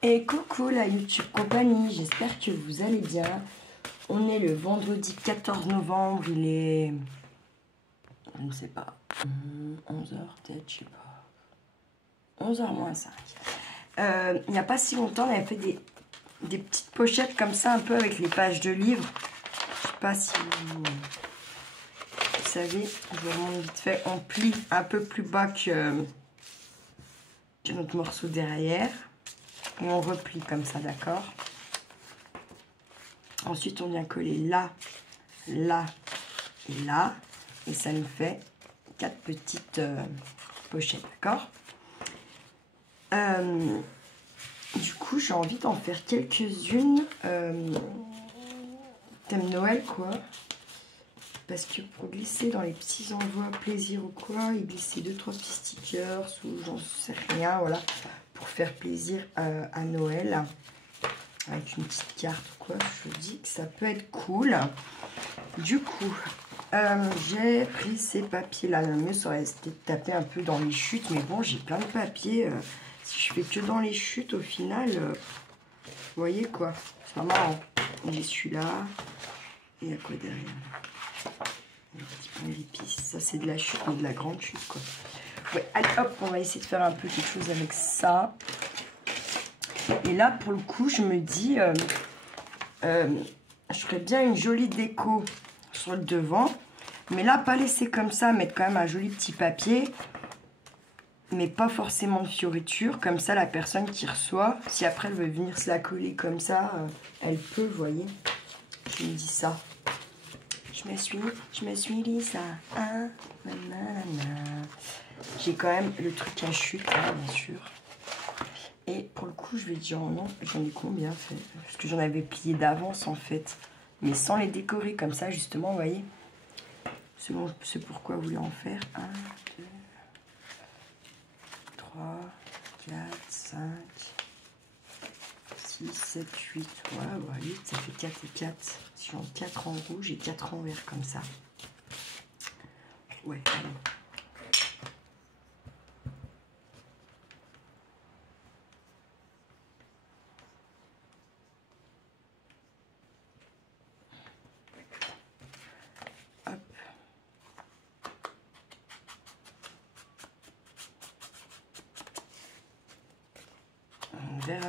Et coucou la YouTube compagnie, j'espère que vous allez bien. On est le vendredi 14 novembre, il est... je ne sais pas, 11h peut-être, je sais pas. 11h moins 5. Il n'y a pas si longtemps, on avait fait des petites pochettes comme ça, un peu avec les pages de livres. Je sais pas si vous savez, je vous remonte vite fait. On plie un peu plus bas que notre morceau derrière. Et on replie comme ça, d'accord? Ensuite, on vient coller là, là et là. Et ça nous fait 4 petites pochettes, d'accord? Du coup, j'ai envie d'en faire quelques-unes. Thème Noël, quoi. Parce que pour glisser dans les petits envois plaisir ou quoi, et glisser 2-3 petits stickers ou j'en sais rien, voilà. Pour faire plaisir à Noël. Avec une petite carte ou quoi, je vous dis que ça peut être cool. Du coup, j'ai pris ces papiers-là. Le mieux serait de taper un peu dans les chutes. Mais bon, j'ai plein de papiers. Si je fais que dans les chutes, au final, vous voyez quoi. C'est marrant. J'ai celui-là. Et à quoi derrière? Un petit pain d'épices. Ça, c'est de la chute, mais de la grande chute, quoi. Ouais, allez, hop, on va essayer de faire un peu quelque chose avec ça. Et là, pour le coup, je me dis, je ferais bien une jolie déco sur le devant. Mais là, pas laisser comme ça, mettre quand même un joli petit papier. Mais pas forcément de fioriture. Comme ça, la personne qui reçoit, si après elle veut venir se la coller comme ça, elle peut, vous voyez. Je me dis ça. Je me suis dit ça. Hein, j'ai quand même le truc à chute, hein, bien sûr. Et pour le coup, je vais dire non, j'en ai combien fait? Parce que j'en avais plié d'avance en fait. Mais sans les décorer comme ça, justement, vous voyez. C'est pourquoi vous voulez en faire 1, 2, 3, 4, 5, 6, 7, 8. Ouais, voilà, 8, ça fait 4 et 4. Si j'en ai 4 en rouge et 4 en vert comme ça. Ouais, allez.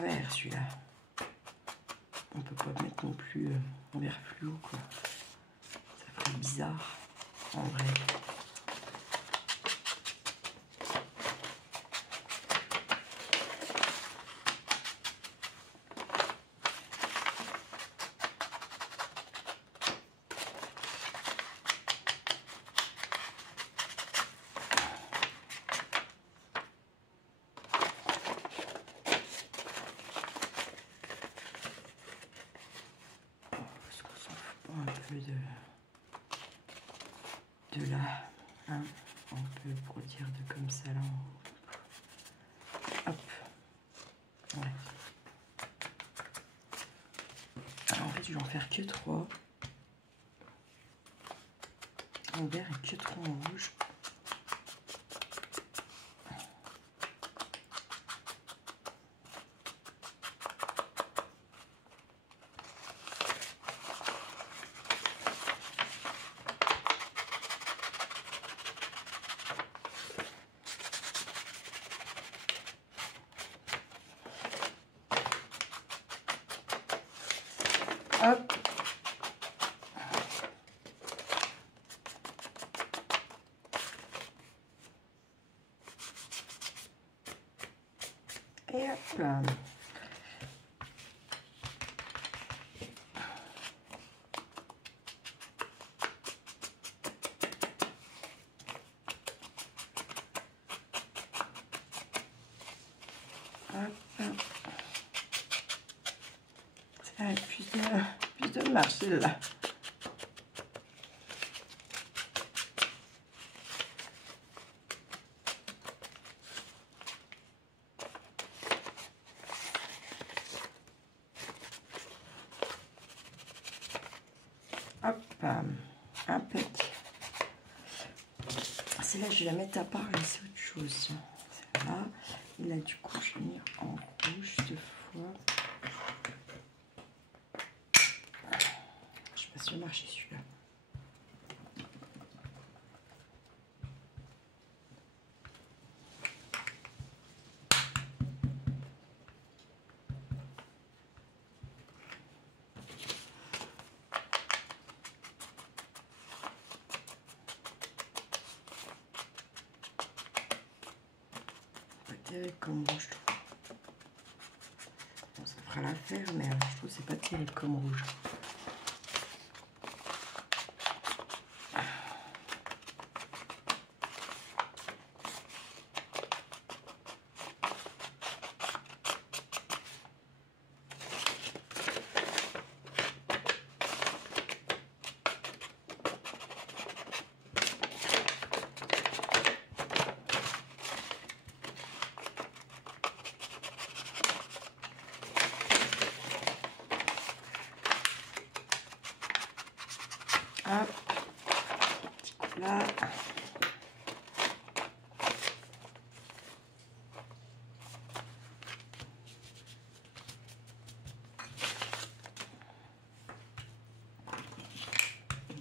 Vert celui-là. On peut pas mettre non plus en vert fluo, quoi. Ça ferait bizarre en vrai. De là, hein, on peut produire de comme ça là. Hop, ouais. Alors en fait, je vais en faire que 3 en vert et que 3 en rouge. Hop. Et hop là. Ça a plus de marche là. Hop, impec. Celle-là, je vais la mettre à part, je vais laisser autre chose. Celle-là. Et là, du coup, je vais venir en rouge deux fois. marché celui-là. Pas terrible comme rouge, je trouve. Bon, ça fera l'affaire, mais je trouve que c'est pas terrible comme rouge. Hop, petit coup là.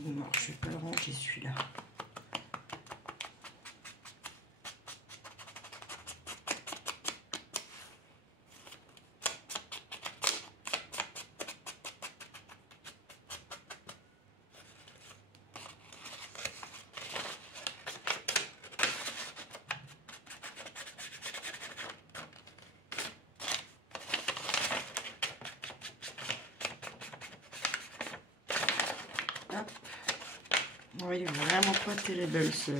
Non, je vais pas le ranger celui-là. Hop. Oh, il est vraiment pas terrible ce...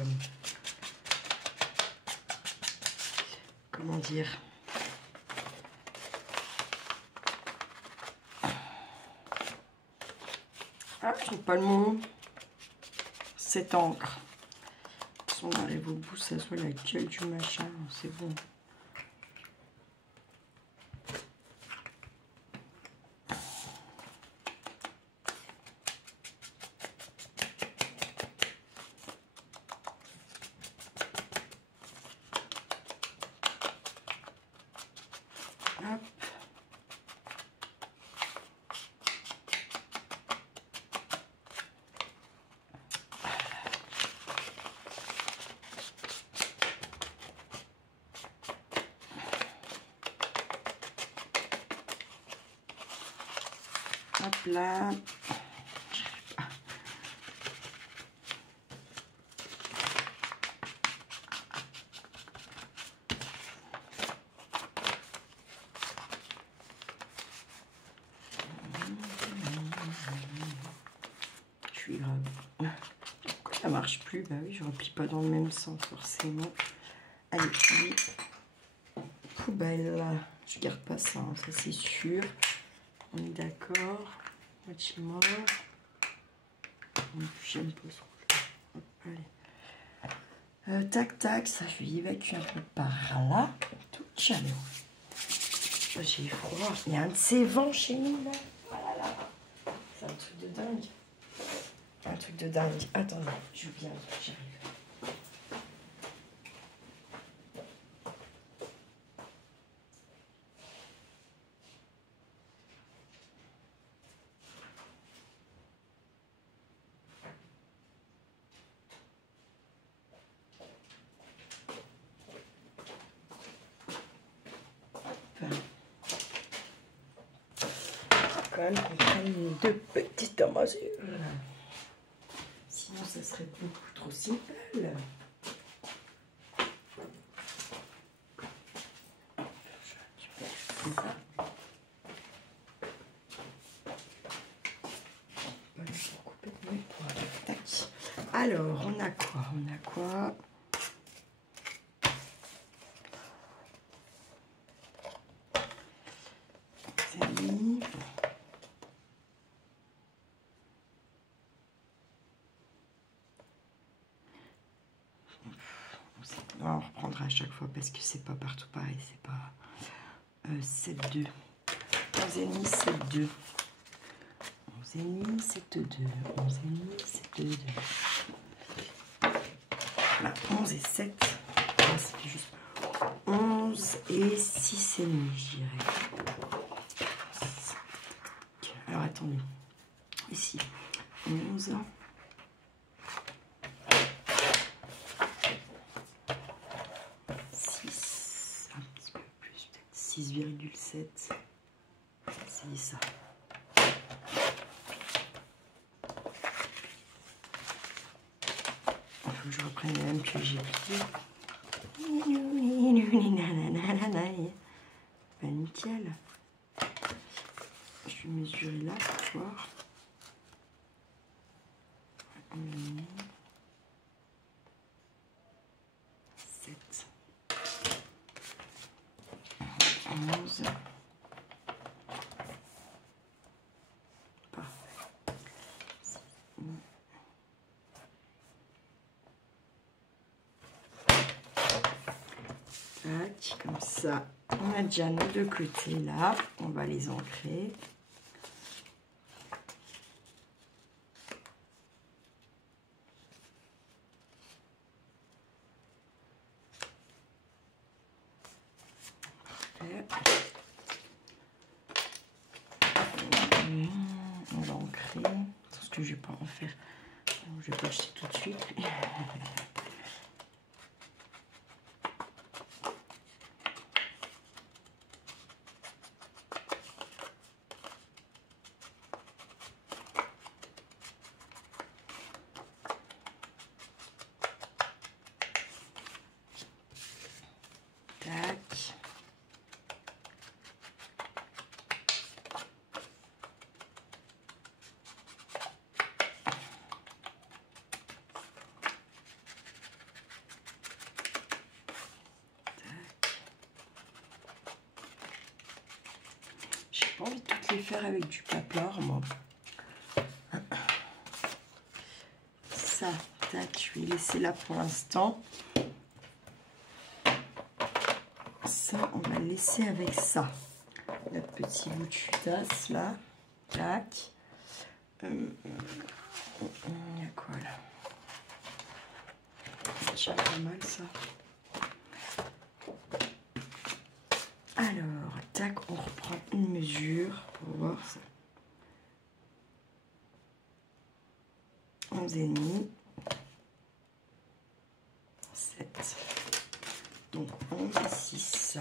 Comment dire? Ah, je trouve pas le mot. Cette encre. Si on arrive au bout, ça soit la gueule du machin. C'est bon. Hop. Hop là. Je suis grave. Pourquoi ça marche plus? Bah oui, je replie pas dans le même sens forcément. Allez, lui, poubelle. Je garde pas ça, hein, ça c'est sûr. On est d'accord. Moitié mort. J'aime pas ce rouge. Allez. Tac, tac, ça je vais évacuer un peu par là. Tout calme. J'ai froid. Il y a un de ces vents chez nous là. Oh là là. C'est un truc de dingue. Un truc de dingue. Attendez, je viens, j'arrive. Quand même qu'on prenne deux petites mesures. Sinon, ça serait beaucoup trop simple. Alors, on a quoi? On a quoi? C'est mis. On reprendra à chaque fois parce que c'est pas partout pareil. C'est pas 7,2. 11,5, 7,2. 11,5, 7,2. 11,5, 7,2. Voilà, 11 et 7. Là, ça fait juste 11 et 6,5, je dirais. Alors, attendez. Ici, 11,5, 6,7. C'est ça. Il faut que je reprenne les mêmes que j'ai plié. Ben nickel. Je vais mesurer là pour voir. 7. 11. Parfait. Tac, comme ça, on a déjà nos deux côtés là. On va les ancrer. On va ancrer. Parce que je vais pas en faire. Je vais pas acheter tout de suite. Tac. J'ai pas envie de toutes les faire avec du paplard, moi. Ça, tac, je vais laisser là pour l'instant. Ça, on va le laisser avec ça. Notre petit bout de chutasse là. Tac. Il y a quoi là? J'ai pas mal ça. Alors, tac, on reprend une mesure pour voir ça. 11,5. 7. Donc 11 et 6.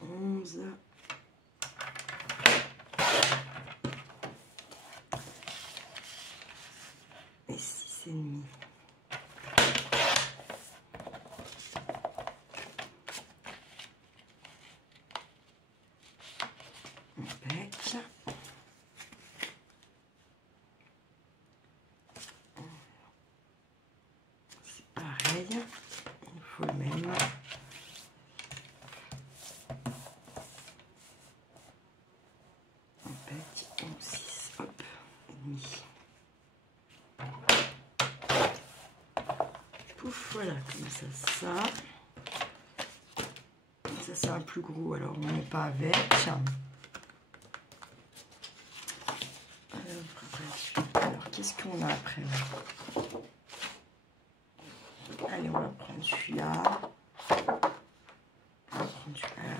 11. Et 6,5. C'est pareil, il faut le même. Impec, 6, hop, demi. Pouf, voilà, comme ça. Ça, c'est un plus gros, alors on n'est pas avec. Alors, qu'est-ce qu'on a après? Allez, on va prendre celui-là. On va prendre celui-là.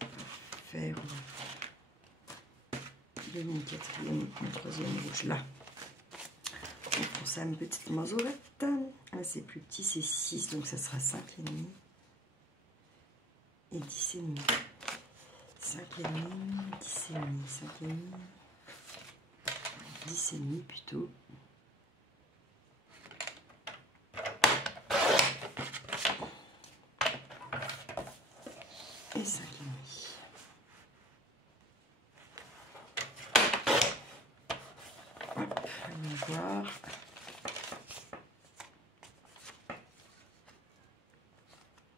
On va faire le quatrième, le troisième rouge là. On prend ça une petite mazorette. Là, c'est plus petit, c'est 6, donc ça sera 5,5 et 10,5. 5,5, 10,5, 5,5, 10,5 plutôt. Et 5,5. Hop, allons voir.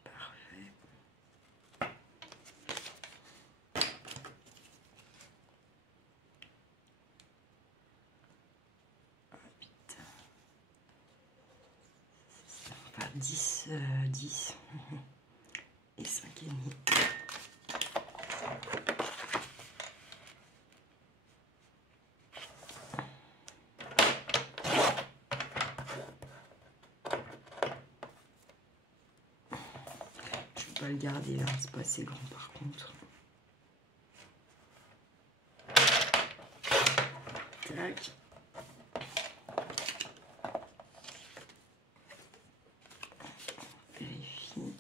Parfait. Enfin, 10 et 5,5. Je vais pas le garder là, c'est pas assez grand par contre. Tac. Vérifie.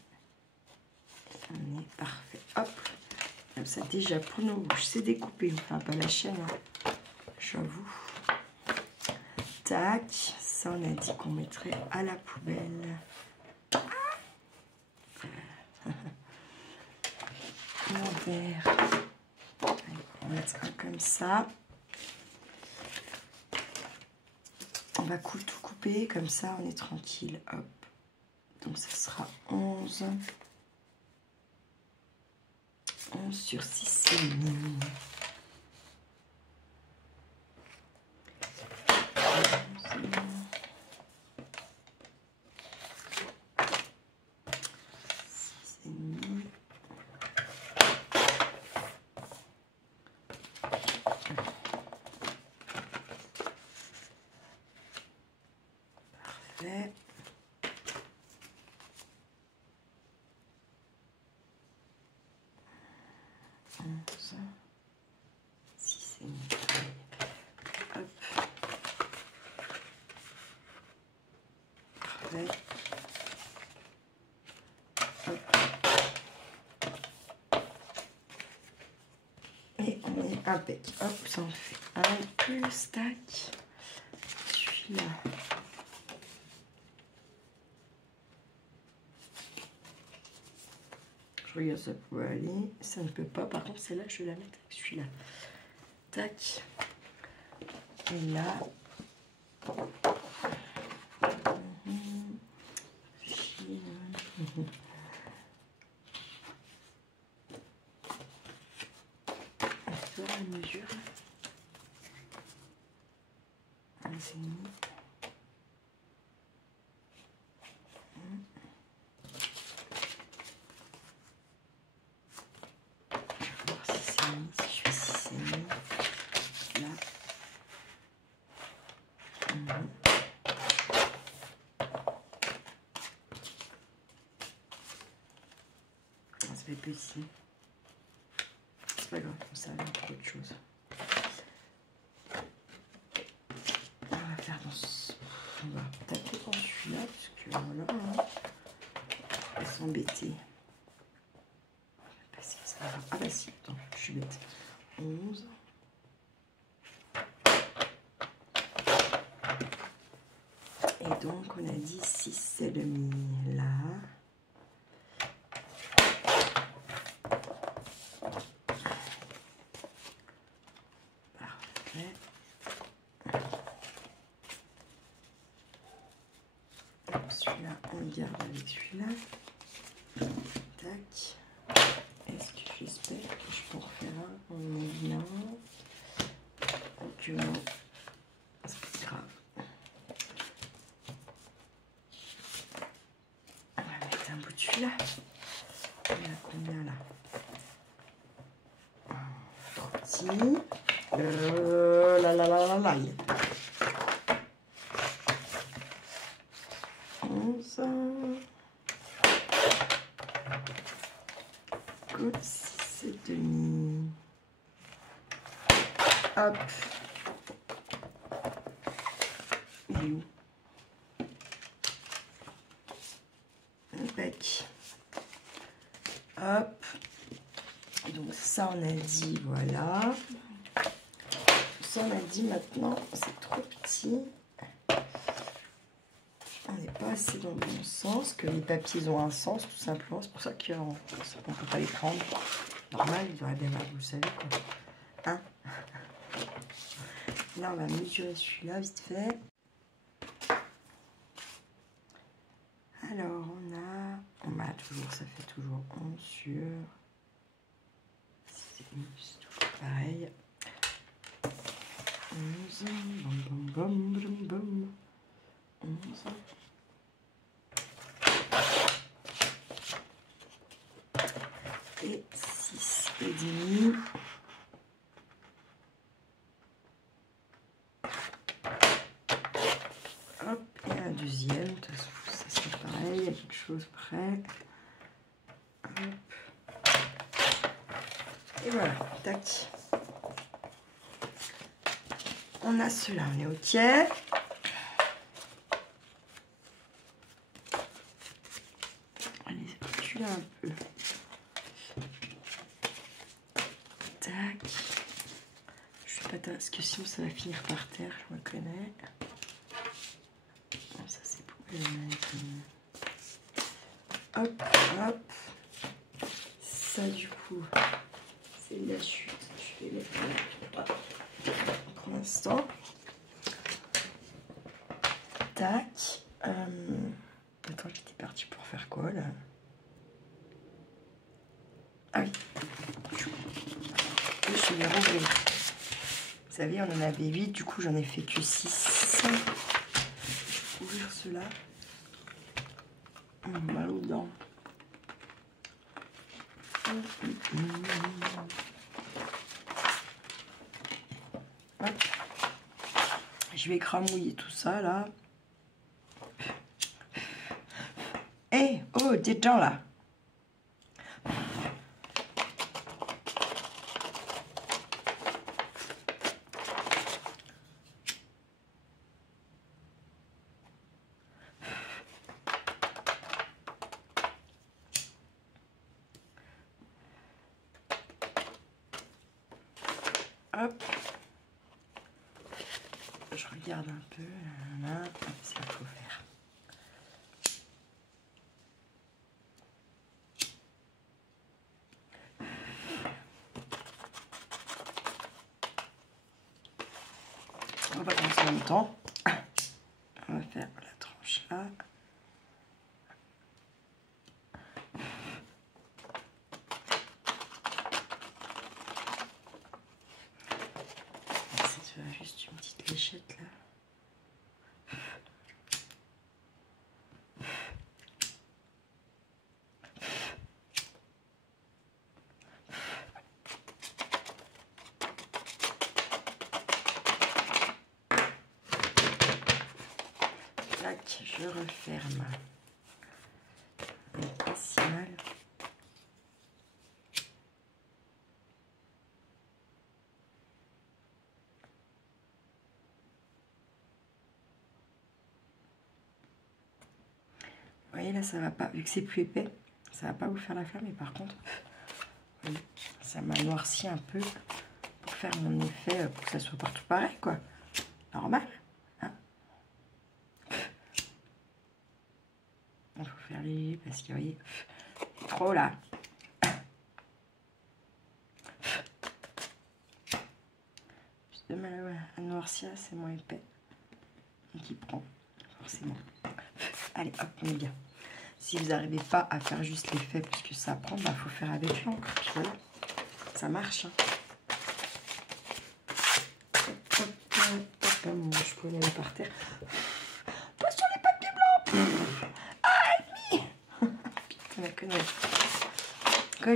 On est parfait. Comme ça, déjà, pour nos bouches, c'est découpé. Enfin, pas la chaîne, hein, j'avoue. Tac. Ça, on a dit qu'on mettrait à la poubelle. Un verre. Allez, on va mettre un comme ça. On va tout couper, comme ça, on est tranquille. Hop. Donc, ça sera 11. 11 sur 6,5. Parfait. Et on est impec. Hop, ça en fait un plus, tac. Celui-là. Je regarde, ça peut aller. Ça ne peut pas. Par contre, celle-là, je vais la mettre avec celui-là. Tac. Et là. La mesure. C'est mis. Si je fais 6,5 là. Ça fait petit. C'est pas grave, ça va être autre chose. On va faire dans ce... On va taper dans celui-là, parce que voilà, hein, on va s'embêter. Parce que ça va... Ah bah si, attends, je suis bête. 11. Et donc, on a dit 6,5 là. Parfait. Celui-là, on le garde avec celui-là. Tac. Est-ce que j'espère que je peux en refaire un en bien. Donc non, c'est pas grave. On va mettre un bout de celui-là. Il y en a combien là? Trop petit. Là là là là là. 11. Good, 6,5. Hop. Il est où? Impec. Hop. Donc ça, on a dit, voilà. Ça, on a dit maintenant, c'est trop petit. On n'est pas assez dans le bon sens, que les papiers ont un sens, tout simplement. C'est pour ça qu'on ne peut pas les prendre. Normal, il devrait bien avoir, vous savez quoi. Hein? Là, on va mesurer celui-là, vite fait. Alors, on a toujours, ça fait toujours 11 sur... C'est toujours pareil. 11, bam, bam, bam, bam, bam. 11. Et 6,5. Hop, et un deuxième. De toute façon, ça c'est pareil, il y a quelque chose près. Hop. Et voilà, tac. On a cela, on est OK. Allez, celui-là un peu. Tac. Je vais pas parce que sinon ça va finir par terre, je me connais. Bon, ça c'est pour le mettre. Hop, hop. Ça du coup, c'est la chute. Je vais mettre là pour l'instant. Tac. Attends, j'étais partie pour faire quoi là? Ah oui. Je vais rouvrir. Vous savez, on en avait 8, du coup j'en ai fait que 6. Ouvrir cela. Mal aux dents. Hop. Je vais cramouiller tout ça là. Hé, oh, détends là. Hop. Je regarde un peu. Là, c'est ce qu'il faut faire. On va commencer en même temps. On va faire la tranche là. C'est juste une petite léchette là. Tac, je referme. Pas si mal. Vous voyez là, ça va pas, vu que c'est plus épais, ça va pas vous faire la flamme, mais par contre, oui, ça m'a noirci un peu pour faire mon effet, pour que ça soit partout pareil, quoi. Normal. Hein. Il faut faire les, parce que vous voyez, c'est trop là. Plus de mal à noircir, c'est moins épais. Donc il prend, forcément. Allez, hop, on est bien. Si vous n'arrivez pas à faire juste l'effet parce que ça prend, bah faut faire avec l'encre. Puis voilà, ça marche. Hein. Hop, hop, hop, je peux aller par terre. Pas sur les papiers blancs. Ah, ennemi. Putain, la connerie. Quoi,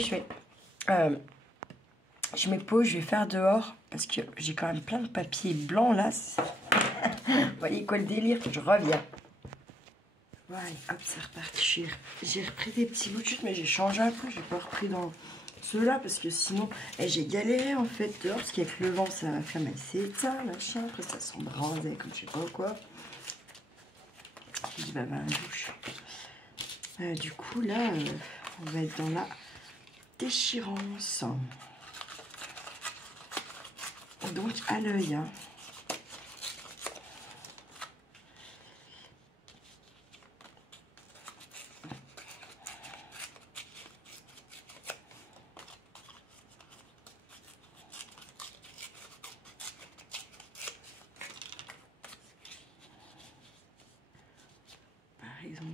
je mets pause, je vais faire dehors parce que j'ai quand même plein de papiers blancs là. Vous voyez quoi le délire? Je reviens. Voilà, hop, c'est reparti. J'ai repris des petits bouts de chute, mais j'ai changé un peu. J'ai pas repris dans ceux-là parce que sinon, j'ai galéré en fait dehors parce qu'avec le vent, ça va faire mal. C'est éteint, machin. Après, ça sent bronzé comme je sais pas quoi. Je vais avoir un douche. Du coup, là, on va être dans la déchirance. Donc, à l'œil. Hein.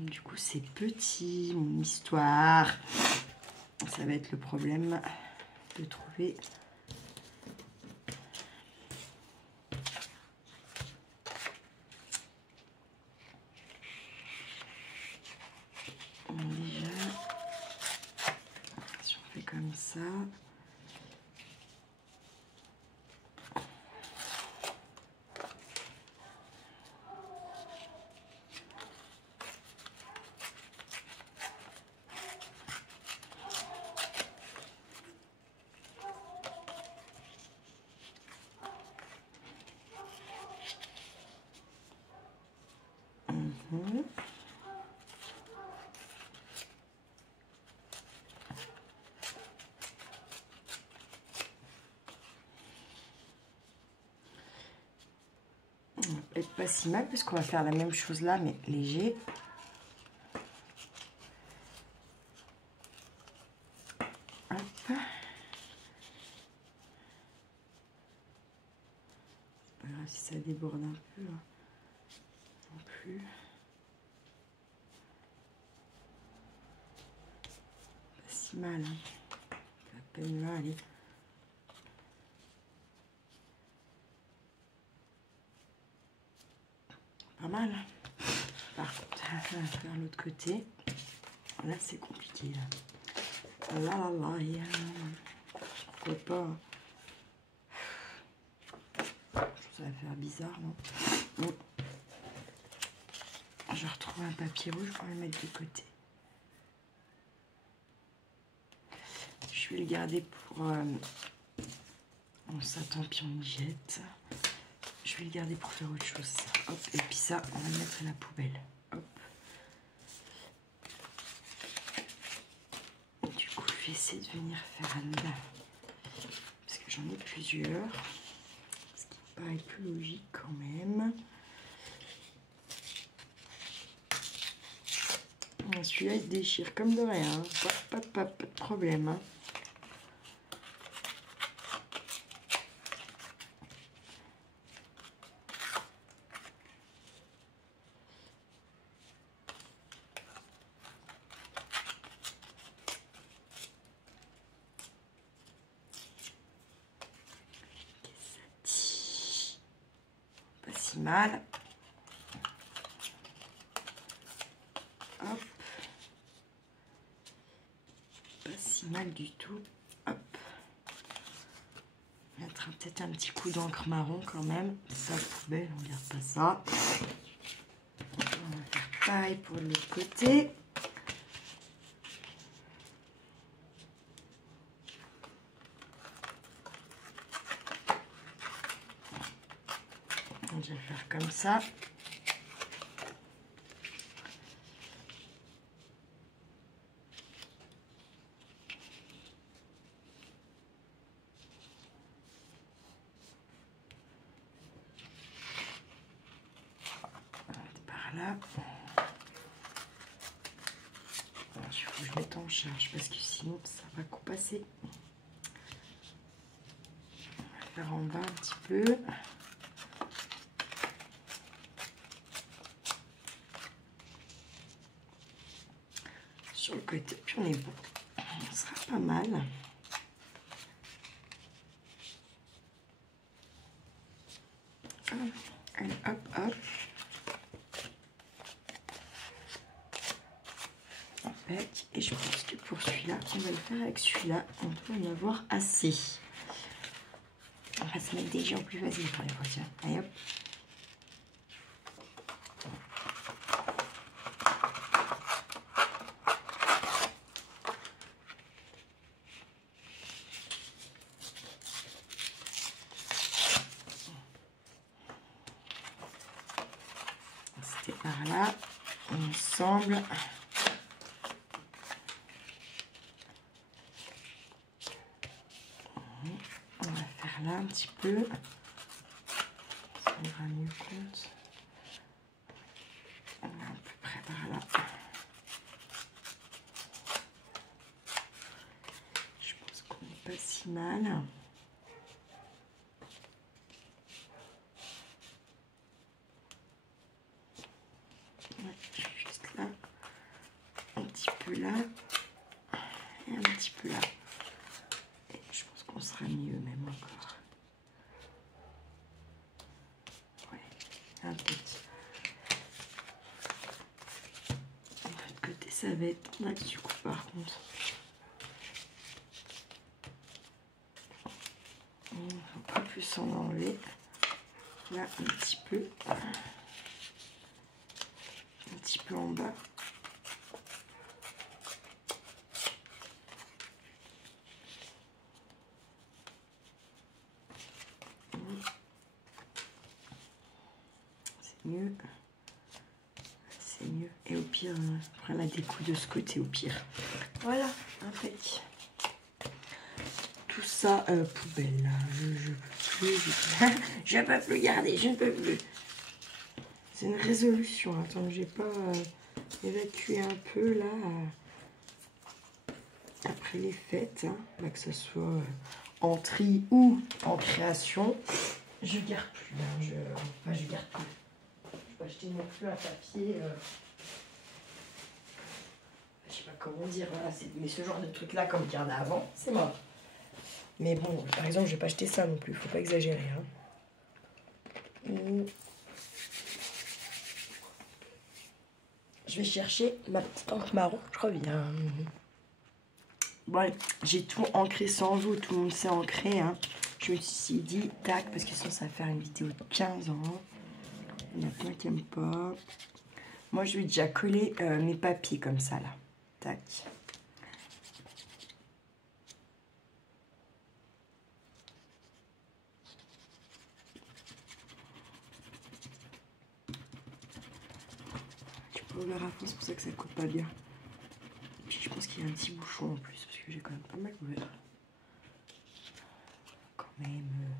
Du coup, c'est petit, mon histoire. Ça va être le problème de trouver. Déjà, si on fait comme ça. être pas si mal parce qu'on va faire la même chose là, mais léger. Hop. Pas grave si ça déborde un peu. Hein. Non plus. Pas si mal. Hein. À peine là, allez. Pas mal. Par contre, on va faire l'autre côté. Là, c'est compliqué. Là, pourquoi pas. Ça va faire bizarre, non? Je retrouve un papier rouge pour le mettre de côté. Je vais le garder pour... Bon, ça, tant pis, on y jette. Je vais le garder pour faire autre chose. Hop, et puis ça, on va le mettre à la poubelle. Hop. Et du coup, je vais essayer de venir faire un là. Parce que j'en ai plusieurs. Ce qui paraît plus logique quand même. Celui-là, il se déchire comme de rien. Pas de problème. Hein. Pas si mal. Hop. Pas si mal du tout. Hop. Mettre peut-être un petit coup d'encre marron quand même. Ça, poubelle, on garde pas ça. On va faire pareil pour l'autre côté. Je vais faire comme ça. Par là. Il faut que je mette en charge parce que sinon ça va compasser. On va faire en bas un petit peu. Sur le côté, puis on est bon. Ça sera pas mal. Allez, hop, hop. Et je pense que pour celui-là, on va le faire avec celui-là. On peut en avoir assez. On va se mettre des gens plus faciles pour les prochains. Allez, hop. C'était par là. Ensemble. On va faire là un petit peu. Ça ira mieux compte. On est à peu près par là. Je pense qu'on n'est pas si mal. Ouais, juste là. Un petit peu là. Et un petit peu là. Et je pense qu'on sera mieux même encore. Ouais, un petit. De l'autre côté, ça va être là du coup par contre. Il ne faut pas plus s'en enlever. Là, un petit peu. Un petit peu en bas. C'est mieux. C'est mieux. Et au pire, on fera la déco de ce côté au pire. Voilà, impec. Tout ça, poubelle. Là. Je peux plus. Je peux plus garder, je ne peux plus. C'est une résolution. Attends, j'ai pas évacué un peu là après les fêtes, hein, bah, que ce soit en tri ou en création. Je garde plus. Hein, je garde plus. Je vais acheter non plus un papier. Je sais pas comment dire. Voilà, mais ce genre de truc là, comme il y en a avant, c'est mort. Mais bon, par exemple, je vais pas acheter ça non plus. Faut pas exagérer. Hein. Je vais chercher ma petite encre marron, je reviens. Bon, j'ai tout ancré sans vous, tout le monde sait ancrer. Hein. Je me suis dit, tac, parce que sinon ça va faire une vidéo de 15 ans. Il y en a plein qui n'aiment pas. Moi, je vais déjà coller mes papiers comme ça, là. Tac. Ouvert à fond, c'est pour ça que ça coupe pas bien. Et puis je pense qu'il y a un petit bouchon en plus, parce que j'ai quand même pas mal ouvert. Quand même.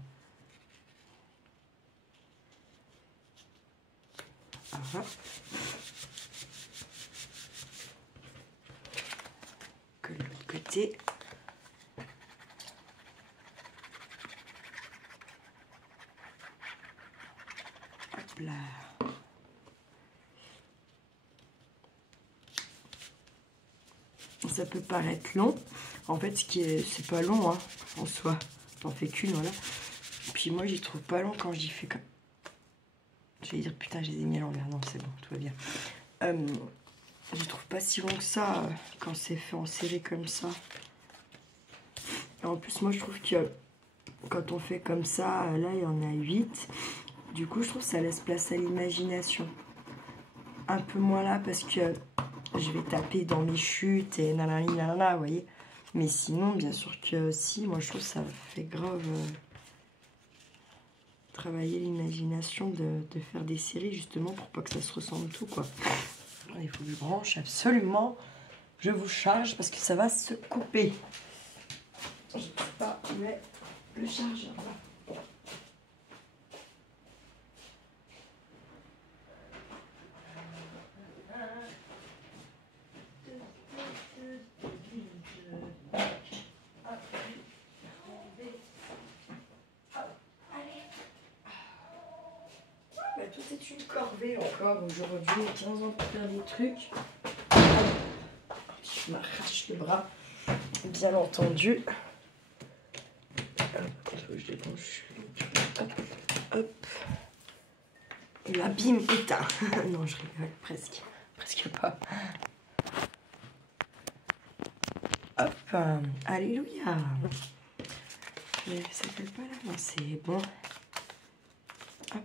Ah. Que de l'autre côté. Hop là. Ça peut paraître long. En fait, c'est pas long, hein, en soi. T'en fais qu'une, voilà. Puis moi, j'y trouve pas long quand j'y fais comme... Je vais dire, putain, je les ai mis à l'envers. Non, c'est bon, tout va bien. Je trouve pas si long que ça quand c'est fait en série comme ça. Et en plus, moi, je trouve que quand on fait comme ça, là, il y en a 8. Du coup, je trouve que ça laisse place à l'imagination. Un peu moins là, parce que je vais taper dans mes chutes et nanani, nanana, vous voyez. Mais sinon, bien sûr que si, moi, je trouve que ça fait grave travailler l'imagination de faire des séries, justement, pour pas que ça se ressemble tout, quoi. Il faut que je branche absolument. Je vous charge parce que ça va se couper. Je ne sais pas où est le chargeur là. Bah, tout est une corvée encore aujourd'hui. 15 ans pour faire des trucs. Je m'arrache le bras, bien entendu. Je débranche. Hop, hop. Et là, bim, éteint. Non, je rigole, presque. Presque pas. Hop, alléluia. Ça fait pas là, non, c'est bon. Hop.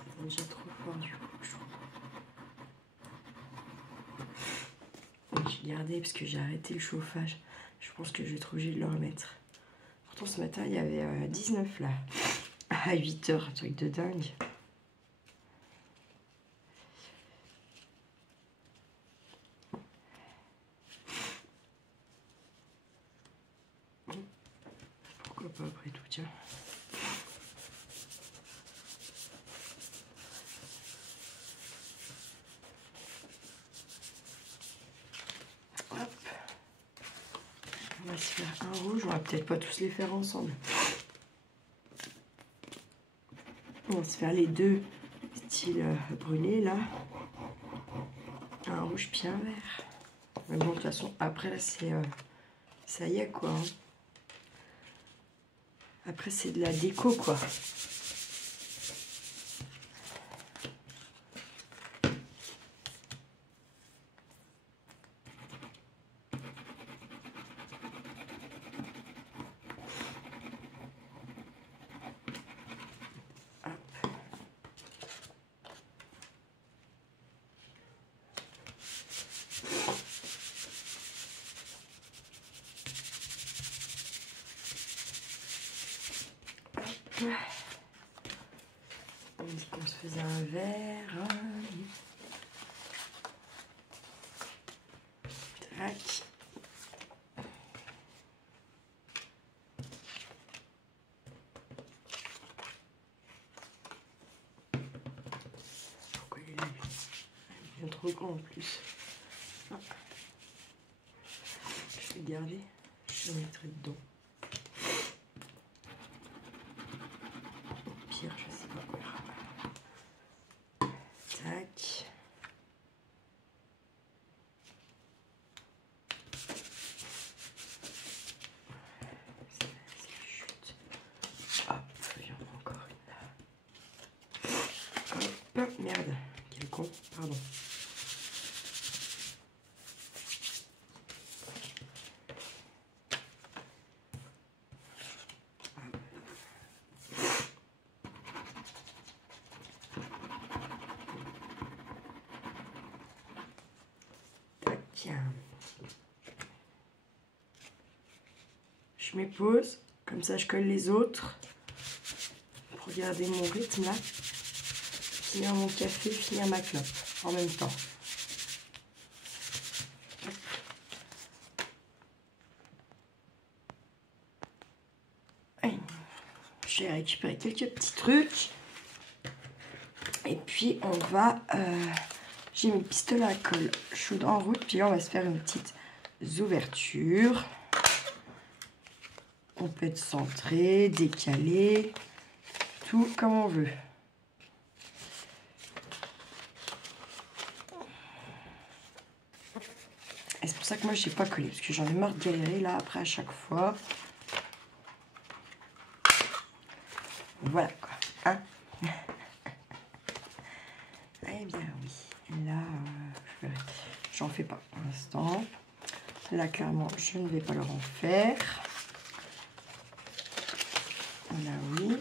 C'est déjà trop fort du coup, je trouve. J'ai gardé parce que j'ai arrêté le chauffage. Je pense que je vais être obligée de le remettre. Pourtant ce matin il y avait 19 là. À 8 h, un truc de dingue. Pourquoi pas après tout, tiens. Hop. On va se faire un rouge, on va peut-être pas tous les faire ensemble. On va se faire les deux styles brûlés là. Un rouge puis un vert. Mais bon, de toute façon, après là, c'est... ça y est, quoi. Hein. Après, c'est de la déco, quoi. On dit qu'on se faisait un verre. Tac. Pourquoi il est là? Il est bien trop grand en plus. Ah. Je vais le garder. Je le mettrai dedans. Au pire, je sais pas quoi. Tac. Hop, il y en a encore une. Hop, merde. Quel con, pardon. Je mets pause, comme ça je colle les autres. Pour regarder mon rythme là. Finir mon café, finir ma clope en même temps. J'ai récupéré quelques petits trucs. Et puis on va... j'ai mes pistolets à colle chaude en route. Puis là on va se faire une petite ouverture. On peut être centré, décalé, tout comme on veut. Et c'est pour ça que moi je n'ai pas collé, parce que j'en ai marre de galérer là après à chaque fois. Voilà quoi. Hein. Eh bien oui. Là, j'en fais pas pour l'instant. Là clairement je ne vais pas leur en faire. Là oui.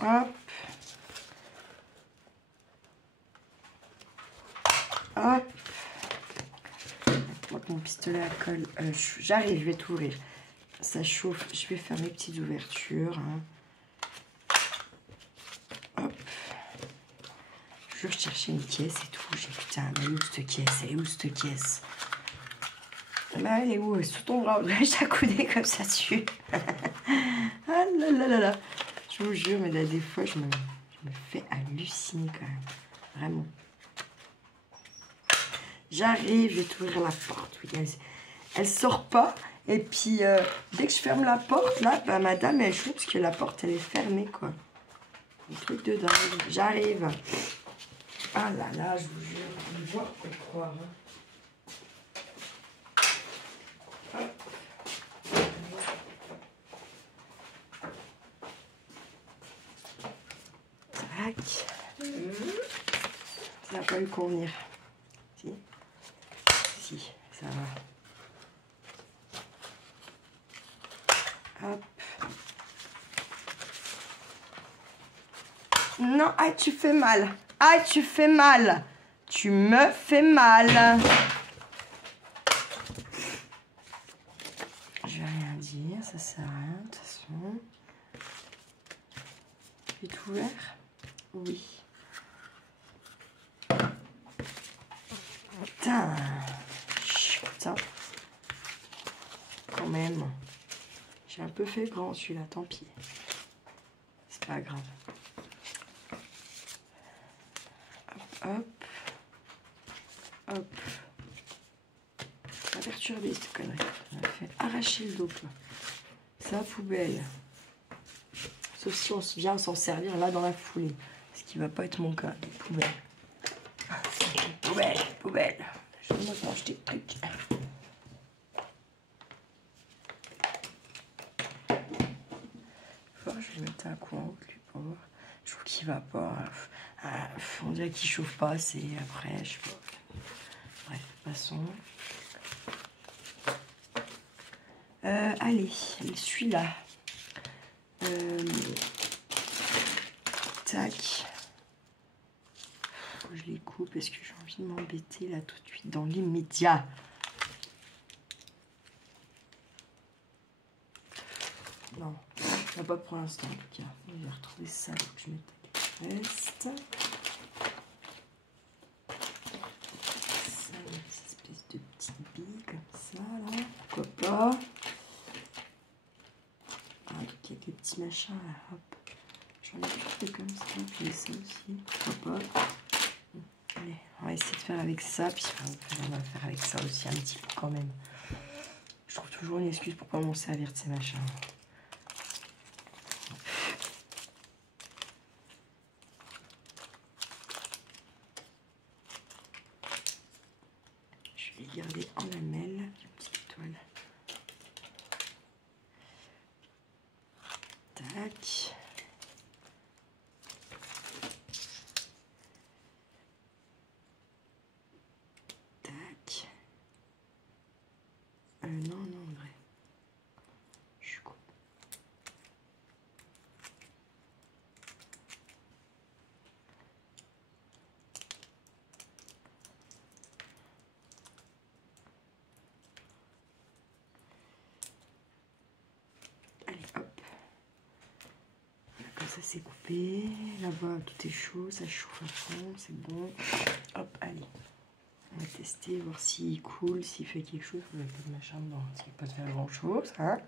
Hop. Hop. Moi, mon pistolet à colle, j'arrive, je vais t'ouvrir. Ça chauffe, je vais faire mes petites ouvertures. Hein. Hop. Je cherchais une caisse et tout. J'ai putain, elle est où cette caisse? Elle est où cette caisse? Là, elle est où? Sous ton bras, j'ai accoudé comme ça dessus. Ah là là là là. Je vous jure, mais là, des fois, je me fais halluciner quand même. Vraiment. J'arrive, je vais t'ouvrir la porte. Oui, elle sort pas. Et puis, dès que je ferme la porte, là, bah, madame, elle joue parce que la porte, elle est fermée, quoi. Un truc de dingue. J'arrive. Ah là là, je vous jure, vous voir quoi croire. Hein. Tac. Ça va pas lui convenir. Si. Si, ça va. Hop. Non, ah, tu fais mal. Ah, tu fais mal. Tu me fais mal. Je vais rien dire, ça sert à rien, de toute façon. J'ai tout ouvert? Oui. Putain. Putain. Quand même. J'ai un peu fait grand celui-là, tant pis. C'est pas grave. Hop. Hop. Ça va perturber cette connerie. On a fait arracher le dos, quoi. C'est la poubelle. Sauf si on vient s'en servir là dans la foulée. Ce qui va pas être mon cas. Poubelle. Poubelle, poubelle. Je vais me acheter des trucs. Je vais mettre un coup en haut, lui, pour voir. Je trouve qu'il va pas. On dirait qu'il chauffe pas assez. Après, je sais pas. Bref, passons. Allez, celui-là. Tac. Je les coupe parce que j'ai envie de m'embêter là tout de suite dans l'immédiat. Non, pas pour l'instant en tout cas. Je vais retrouver ça, donc je mets le reste. de petites billes comme ça, là. Pourquoi pas. Ah, donc il y a des petits machins, là. Hop. J'en ai plus comme ça. Puis ça aussi. Pourquoi pas. Allez, on va essayer de faire avec ça. Puis on va faire avec ça aussi un petit peu quand même. Je trouve toujours une excuse pour pas m'en servir de ces machins. Je vais garder en lamelle une petite étoile. Tac. Tac. Non, en vrai. Je suis con. Allez, hop. Comme ça, c'est coupé. Là-bas, tout est chaud. Ça chauffe à fond. C'est bon. Hop, allez. On va tester, voir s'il coule, s'il fait quelque chose. Il n'y a pas de machin dedans. Ça ne va pas faire grand-chose, hein.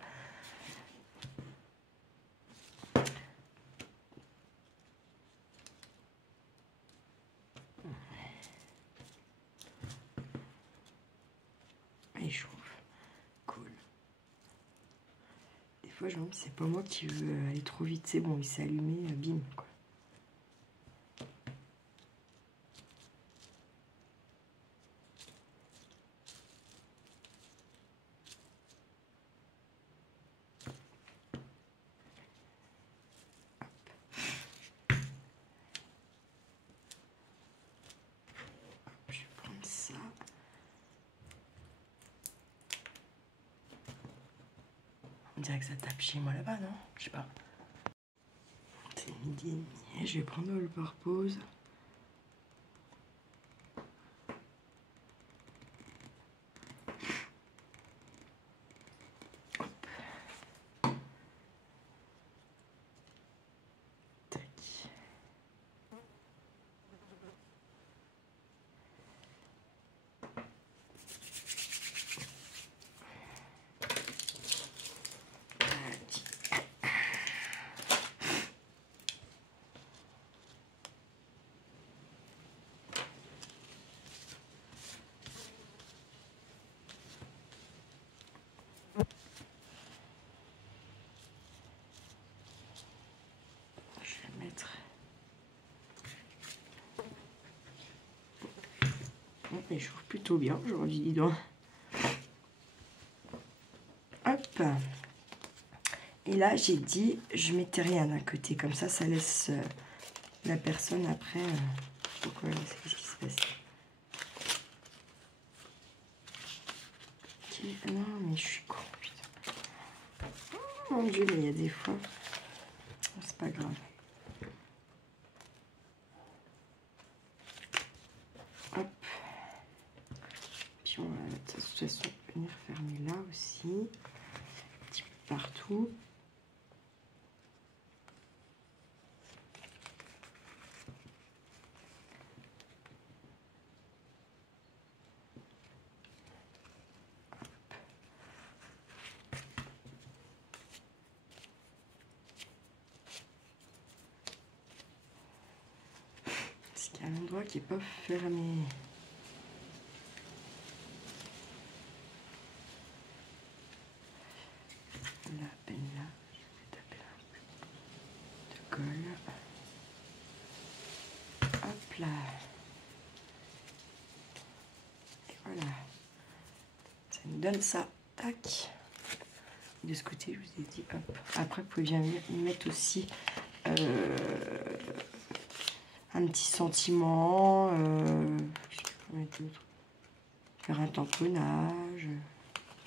Il chauffe. Cool. Des fois, je me dis, c'est pas moi qui veux aller trop vite. C'est bon, il s'est allumé, bim, quoi. Je vais prendre ça. On dirait que ça tape chez moi là-bas, non? Je sais pas. C'est midi et demi. Je vais prendre le pause. Il chauffe plutôt bien aujourd'hui, dis donc. Hop. Et là, j'ai dit, je mettais rien d'un côté. Comme ça, ça laisse la personne après. Pourquoi qu'est-ce qui se passe? Okay. Non, mais je suis con, putain. Oh, mon Dieu, mais il y a des fois. C'est pas grave. Hop. Puis on va de toute façon venir fermer là aussi. Un petit peu partout. Parce qu'il y a un endroit qui n'est pas fermé. Là, à peine là, je vais taper un peu de colle. Hop là. Et voilà. Ça nous donne ça. Tac. De ce côté, je vous ai dit, hop. Après, vous pouvez bien venir y mettre aussi un petit sentiment. Faire un tamponnage.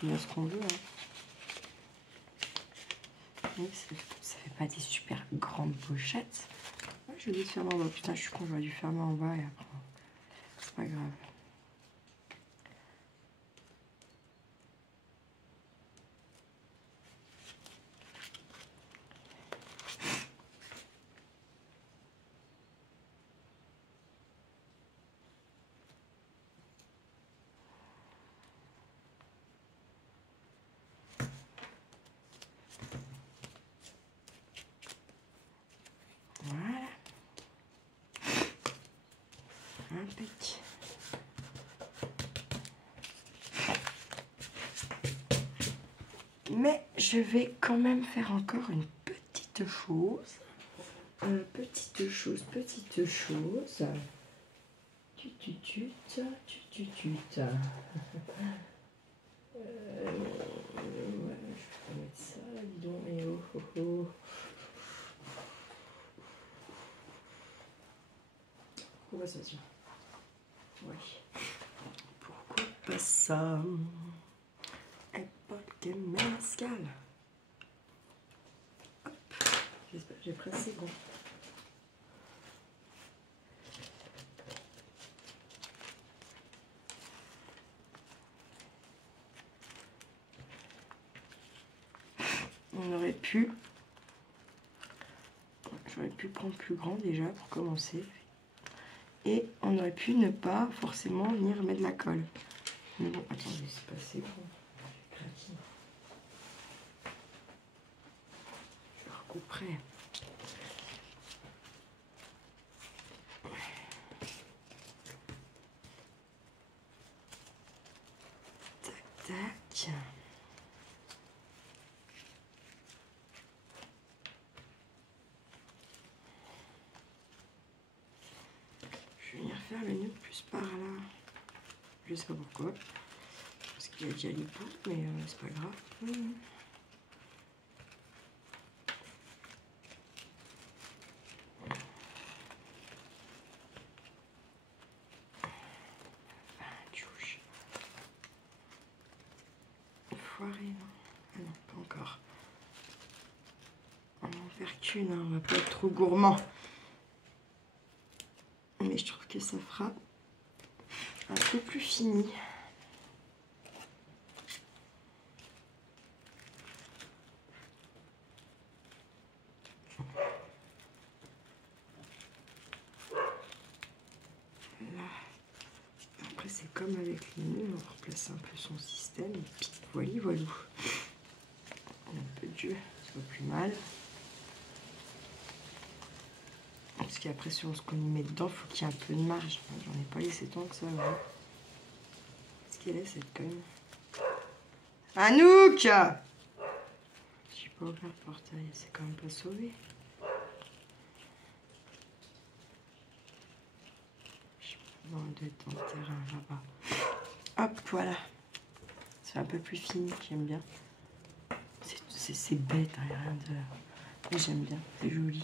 Bien ce qu'on veut. Hein. Ça fait pas des super grandes pochettes. Ouais, je vais le fermer en bas. Putain, je suis con, j'aurais dû fermer en bas et après. C'est pas grave. impec. Mais je vais quand même faire encore une petite chose. Petite chose. Tut. Ouais, je vais mettre ça là, dis donc. Et oh. Pourquoi ça tient? Oui. Pourquoi pas ça? Époque mescal. Hop. J'espère que j'ai pressé bon. On aurait pu. J'aurais pu prendre plus grand déjà pour commencer. Et on aurait pu ne pas forcément venir mettre de la colle. Mais bon, attendez, c'est passé bon. Je recouperai. Tac. Je vais venir faire le nœud plus par là. Je sais pas pourquoi. Parce qu'il y a déjà les bouts, mais c'est pas grave. Foiré, non? Ah non, pas encore. On va en faire qu'une, hein. On va pas être trop gourmand. Mais je trouve que ça fera un peu plus fini. Là. Après, c'est comme avec les nœuds, on replace un peu son système. Et puis, voilà. Un peu dur, c'est pas plus mal. Parce qu'après, selon ce qu'on y met dedans, il faut qu'il y ait un peu de marge. J'en ai pas laissé tant que ça. Qu'est-ce qu'elle est, cette conne? Anouk! Je suis pas ouvert le portail, c'est quand même pas sauvé. Non, elle doit être dans le terrain là-bas. Hop, voilà. C'est un peu plus fini, j'aime bien. C'est bête, hein, rien de... Mais j'aime bien, c'est joli.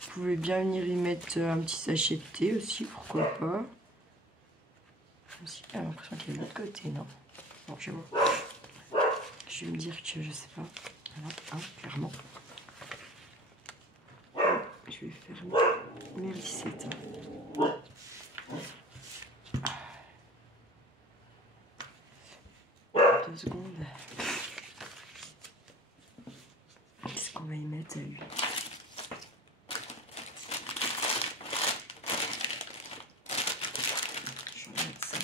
Vous pouvez bien venir y mettre un petit sachet de thé aussi, pourquoi pas. Aussi, j'ai l'impression qu'il y a de l'autre côté, non? Bon, je vois. Je vais me dire que je sais pas. Voilà, hein, clairement. Je vais faire mes lissettes. 2 secondes. Qu'est-ce qu'on va y mettre à lui? Je vais mettre ça.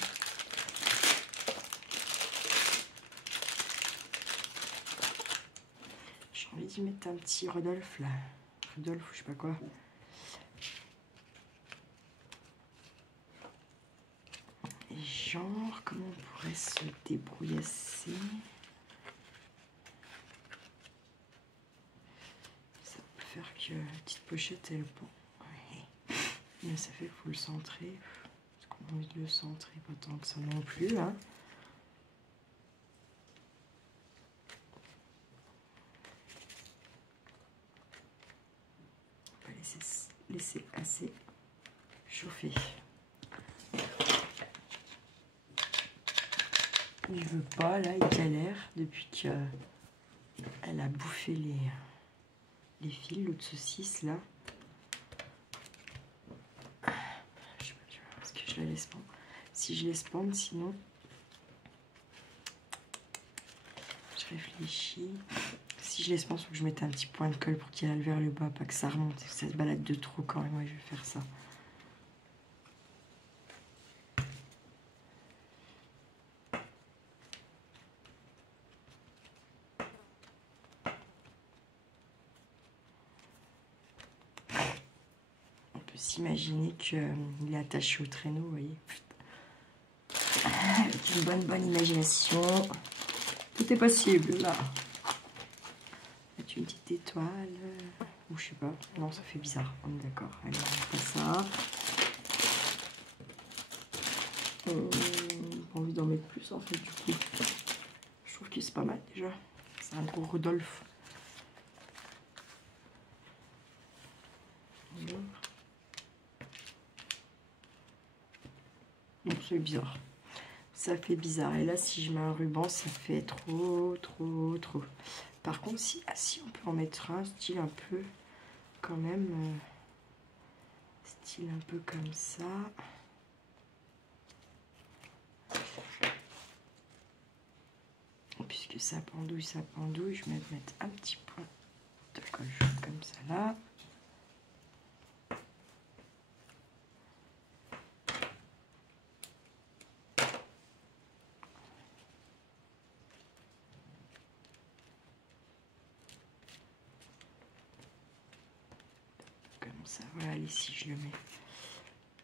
J'ai envie d'y mettre un petit Rodolphe là. Rudolph ou je sais pas quoi. Et genre, comment on pourrait se débrouillasser? Ça peut faire que la petite pochette elle bon. Ouais. Mais ça fait qu'il faut le centrer. Est-ce qu'on a envie de le centrer? Pas tant que ça non plus. Hein. On va laisser assez chauffer. Il veut pas, là, il galère depuis qu'elle a bouffé les fils, l'autre saucisse, là. Je sais pas, est-ce que je la laisse pendre? Si je laisse pendre, sinon... Je réfléchis. Si je laisse pendre, il faut que je mette un petit point de colle pour qu'il aille vers le bas, pas que ça remonte, que ça se balade de trop quand même. Ouais, je vais faire ça. peut s'imaginer qu'il est attaché au traîneau, vous voyez. Avec une bonne imagination. Tout est possible, là. Une petite étoile. Ou je sais pas. Non, ça fait bizarre. On est d'accord. Allez, on fait ça. J'ai pas envie d'en mettre plus, en fait, du coup. Je trouve que c'est pas mal, déjà. C'est un gros Rodolphe. Bon, c'est bizarre. Ça fait bizarre. Et là, si je mets un ruban, ça fait trop. Par contre, si on peut en mettre un, style un peu, quand même, style un peu comme ça. Puisque ça pendouille, je vais mettre un petit point de colle comme ça là. Ça, voilà, ici je le mets.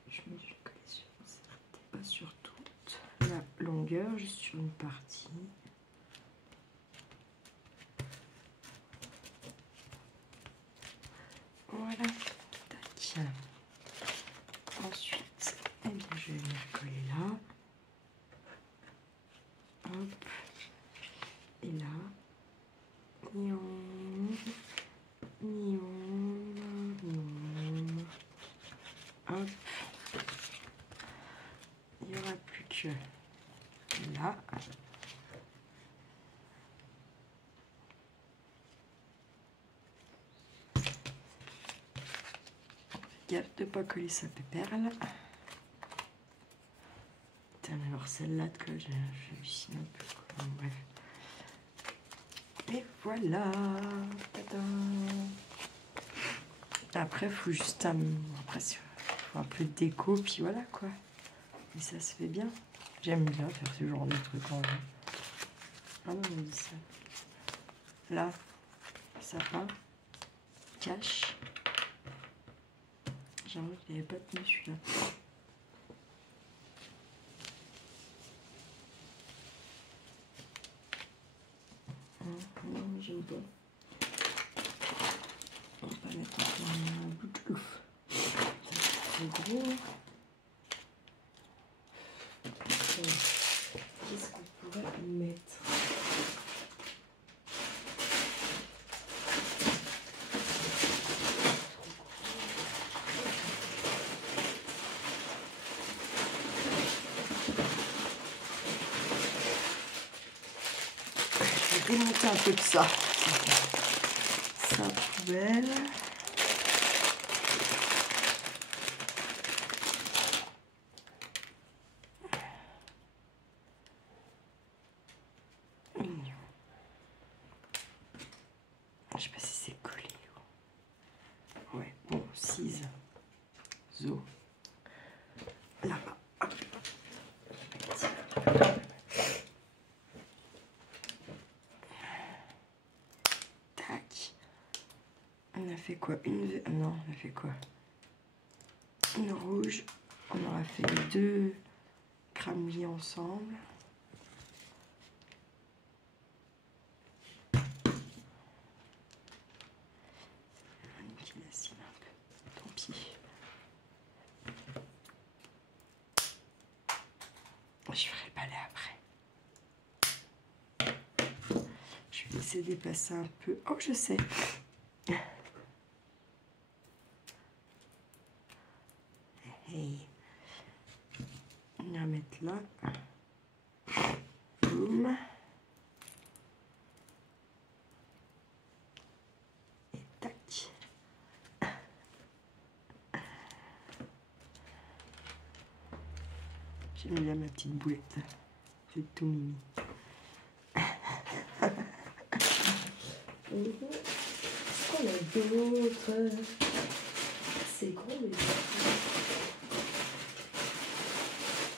Je mets du coller sur certaines, pas sur toute la longueur, juste sur une partie. Voilà, tac. Ensuite, eh bien, je vais venir coller là. Hop. Et là. Nion. Hop. Il n'y aura plus que là. Gaffe de ne pas coller sa péperle. Putain, mais alors celle-là, j'hallucine un peu. Quoi. Bref. Et voilà. Tadam. Après, il faut juste après, faut un peu de déco, puis voilà quoi. Et ça se fait bien. J'aime bien faire ce genre de trucs en vrai. Ah non, on dit ça. Là, sapin, cache. J'avoue qu'il n'y avait pas tenu celui-là. Non, j'aime pas. On va pas mettre un bout de ouf. C'est gros. Qu'est-ce qu'on pourrait mettre? Je vais démonter un peu de ça. Ça poubelle. Je sais pas si c'est collé. Ouais, bon, 6 zo. Là-bas. Tac. On a fait quoi? Non, on a fait quoi? Une rouge. On aura fait les deux cramelés ensemble. Tant pis. Je ferai le balai après. Je vais laisser dépasser un peu. Oh, je sais. Hey. On va mettre là. Boum. Et tac. J'ai mis là ma petite boulette. C'est tout mimi. Qu'est-ce qu'on a d'autre? C'est gros les autres.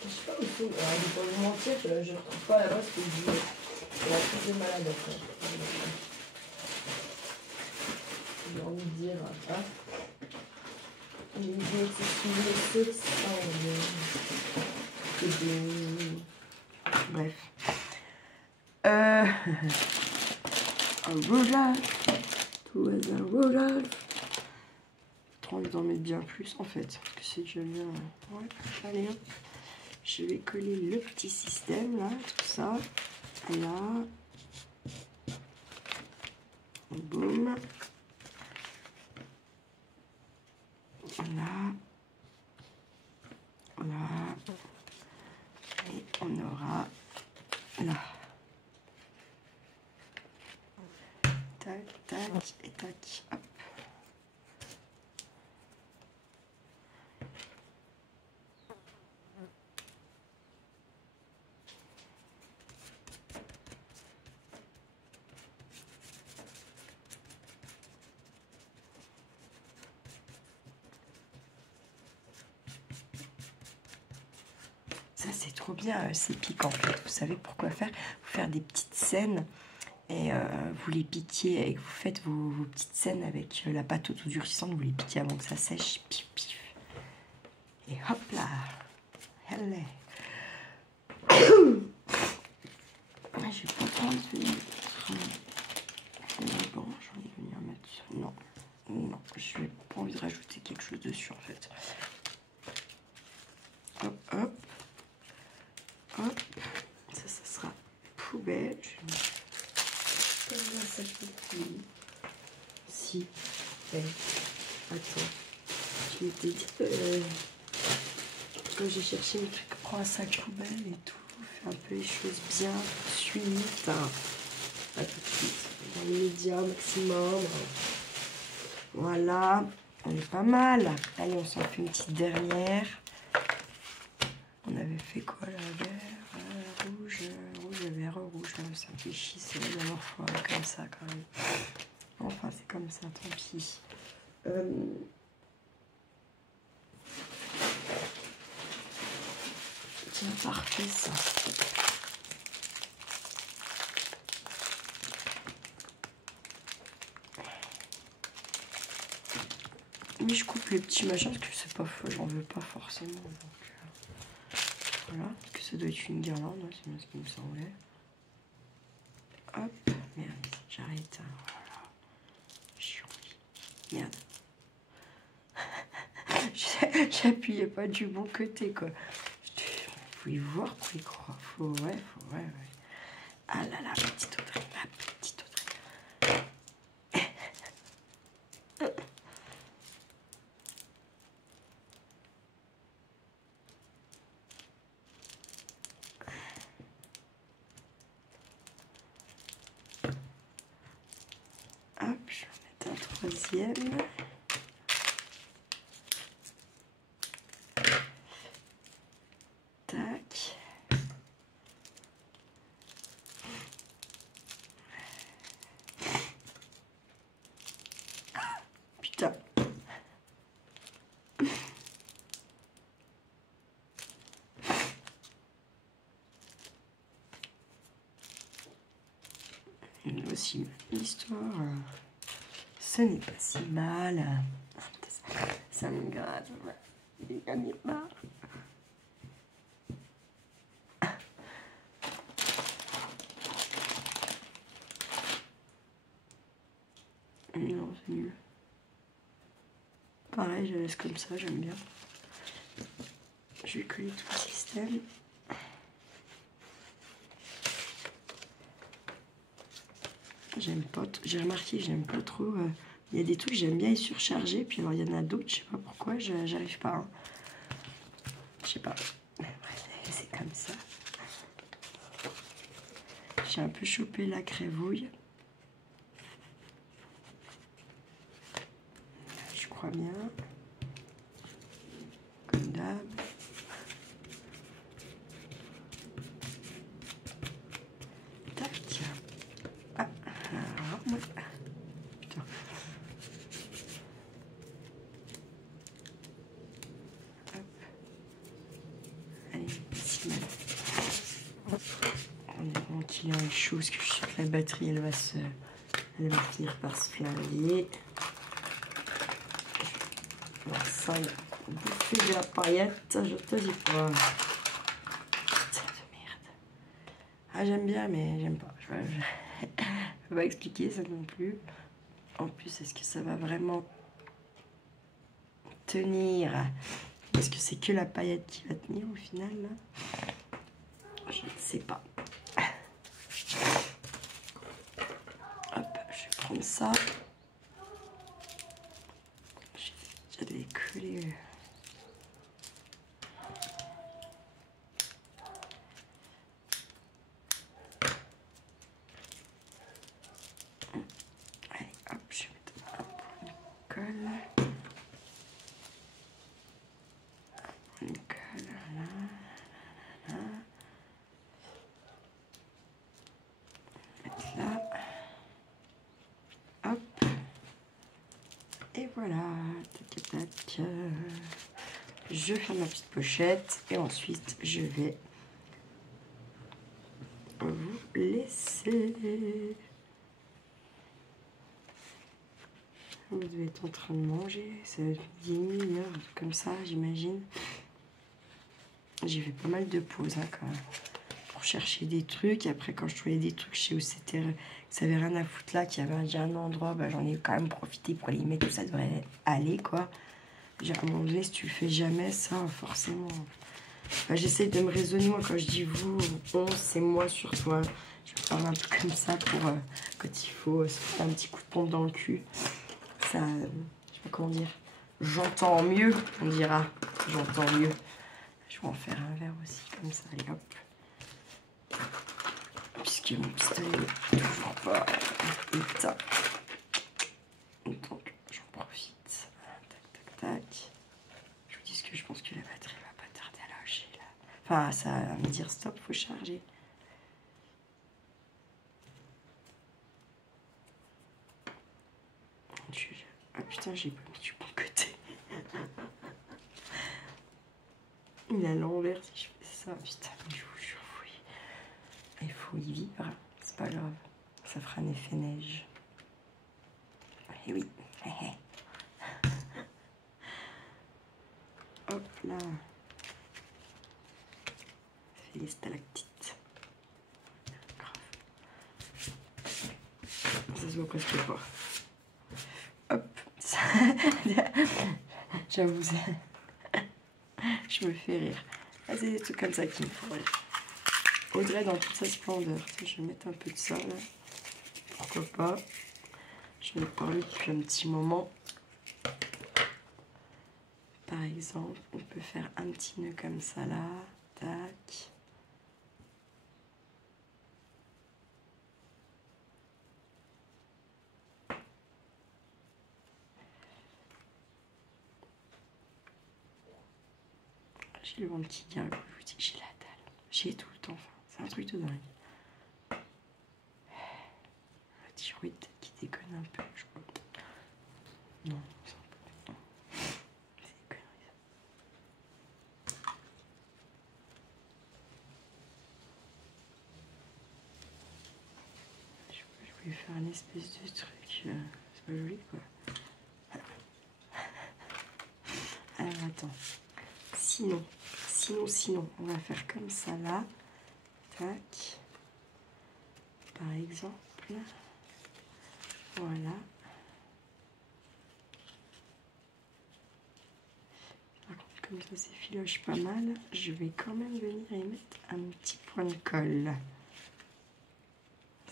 Je sais pas où c'est. Alors, je vais pas vous mentir, je ne retrouve pas là-bas parce que j'ai la crise de malade après. J'ai envie de dire. Hein. J'ai une accessible bref. Rodolphe. Tout hasard Rodolphe. Trop envie d'en mettre bien plus en fait. Parce que c'est déjà bien. Ouais, allez hop. Je vais coller le petit système là, tout ça. Là. Boum. Là. Là. Et on aura là. Tac, tac et tac. Hop. Ça c'est trop bien, ces pics en fait. Vous savez pourquoi faire? Vous faire des petites scènes et vous les piquez et vous faites vos petites scènes avec la pâte autodurcissante. Vous les piquez avant que ça sèche. Pif pif. Et hop là. Allez. J'ai pas trop envie de venir mettre. Bon, j'ai envie de venir mettre. Non, non, je n'ai pas envie de rajouter quelque chose dessus en fait. Hop, hop. Hop, ça sera poubelle. Je vais mettre ça si. Attends, je m'étais dit quand j'ai cherché mes trucs, prends un sac poubelle et tout, fais un peu les choses bien, tout de suite. Hein. Pas tout de suite, dans les médias maximum. Voilà, on est pas mal. Allez, on s'en fait une petite dernière. On avait fait quoi là? Vert, rouge, vert, rouge. Ça me fait chier, c'est la dernière fois comme ça quand même. Enfin, c'est comme ça, tant pis. Tiens, parfait ça. Mais je coupe les petits machins parce que c'est pas faux, j'en veux pas forcément. Donc, voilà, parce que ça doit être une guirlande, hein, c'est bien ce qui me semblait. Hop, merde, j'arrête. Voilà. Chiant. Merde. J'appuyais pas du bon côté, quoi. Vous pouvez voir pour y croire. Faut, ouais. Ah là là, petite Audrey, ma petite Audrey. Hop, je vais en mettre un troisième. Tac. Putain. Aussi, l'histoire, ce n'est pas si mal. Ça me gratte. Il y en a marre. Non, c'est nul. Pareil, je laisse comme ça, j'aime bien. Je vais coller tout le système. J'aime pas, j'ai remarqué, j'aime pas trop. Il y a des trucs, j'aime bien les surcharger, puis alors il y en a d'autres, je sais pas pourquoi, j'arrive pas. Hein. Je sais pas. C'est comme ça. J'ai un peu chopé la crévouille. Je crois bien. Comme d'hab. Tac. Ah, alors, ouais. Putain. Hop. Allez, ici même. On est tranquille, il est chaud, parce que je sais que la batterie, elle va finir par se flinguer. Alors ça, bouffer de la paillette, je te dis pas. Putain de merde. Ah, j'aime bien, mais j'aime pas. Je peux pas expliquer ça non plus. En plus, est-ce que ça va vraiment tenir? Est-ce que c'est que la paillette qui va tenir au final là? Je ne sais pas. Hop, je vais prendre ça. J'ai déjà décollé. Allez, hop, je vais mettre un point de colle. Une colle, là. Mettre là. Hop. Et voilà. Tac, tac. Je ferme ma petite pochette. Et ensuite, je vais vous laisser. Vous devez être en train de manger. Ça va être 10 heures, comme ça, j'imagine. J'ai fait pas mal de pauses hein, quand même, pour chercher des trucs. Et après, quand je trouvais des trucs, je sais où c'était, ça avait rien à foutre là, qu'il y avait déjà un endroit, bah, j'en ai quand même profité pour les mettre où ça devrait aller, quoi. Genre, à un moment donné, si tu le fais jamais, ça, forcément. Enfin, j'essaie de me raisonner, moi, quand je dis vous, on, c'est moi surtout. Hein. Je parle un peu comme ça pour quand il faut se faire un petit coup de pompe dans le cul. Ça, je sais pas comment dire. J'entends mieux, on dira. J'entends mieux. Je vais en faire un verre aussi, comme ça, allez hop. Puisque mon pistolet n'est toujours pas éteint. Donc, j'en profite. Tac, tac, tac. Je vous dis que je pense que la batterie va pas tarder à lâcher, là. Enfin, ça va me dire stop, faut charger. Ah putain, j'ai pas mis du bon côté. Il est à l'envers si je fais ça. Putain, mais je vous jure, oui. Il faut y vivre. C'est pas grave. Ça fera un effet neige. Et oui. Hop là. Ça fait des stalactites. Grave. Ça se voit presque pas. Hop. J'avoue, je me fais rire. Ah, c'est des trucs comme ça qui me font rire. Audrey dans toute sa splendeur. Je vais mettre un peu de ça là. Pourquoi pas. Je vais parler depuis un petit moment. Par exemple, on peut faire un petit nœud comme ça là. Tac. J'ai le petit gars, je vous dis, j'ai la dalle. J'ai tout le temps. Enfin, c'est un truc de dingue. Le thyroïde qui déconne un peu, je crois. Non, c'est des conneries. Je voulais faire une espèce de truc. C'est pas joli quoi. Alors attends. Sinon, on va faire comme ça là. Tac. Par exemple. Voilà. Par contre, comme ça s'effiloche pas mal, je vais quand même venir y mettre un petit point de colle.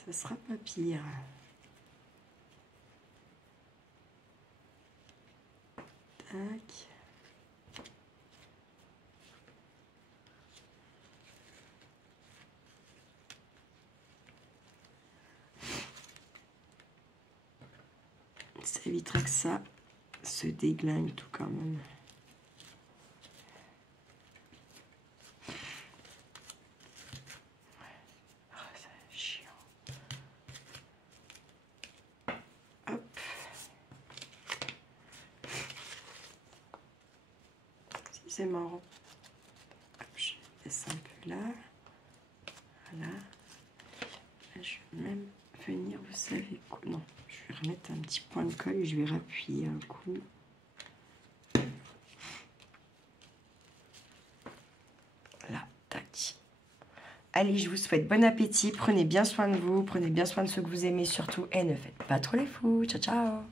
Ça sera pas pire. Tac. Ça évitera que ça se déglingue tout quand même. Oh, c'est chiant. Hop. Si, c'est marrant. Hop, je laisse un peu là. Voilà. Là, je vais même venir, vous savez quoi? Non, je vais remettre un petit point de colle et je vais rappuyer un coup. Allez, je vous souhaite bon appétit. Prenez bien soin de vous. Prenez bien soin de ceux que vous aimez surtout. Et ne faites pas trop les fous. Ciao, ciao.